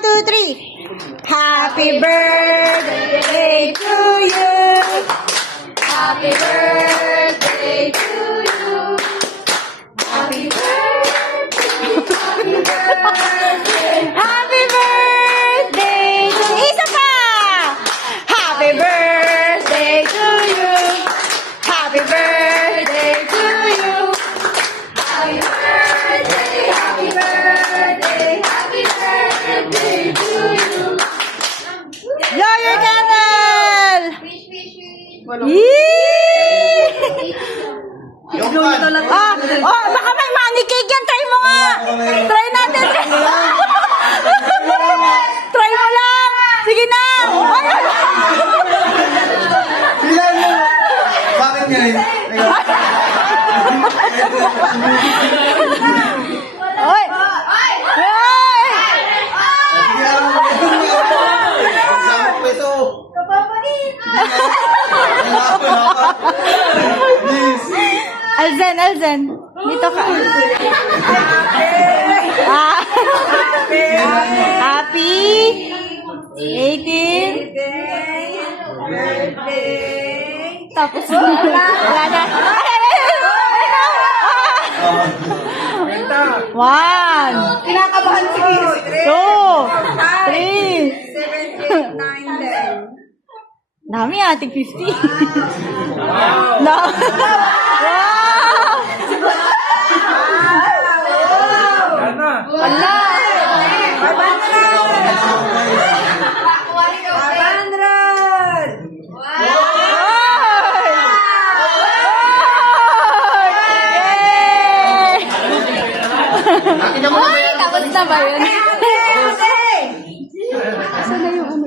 2, 3. Happy birthday to you. Happy birthday to you. Happy birthday. Happy birthday. Happy birthday to isa pa. Happy birthday to you. Happy birthday to you. Happy birthday. Happy birthday. Happy birthday to you. Yoyo Carol! Baka may money cake yan. Try mo nga. Try natin. Try mo lang. Sige na. Ilan mo? Bakit ngayon? Oy! Oy! Alzen. Dito ka. Happy 18 tapos wala na. One. Kinakabahan si Kiss. 2, 3. 7, 8, 9, 10. Dami ating 50. No. Wala. 500. Tapos na ba yun? Hey! Sana yung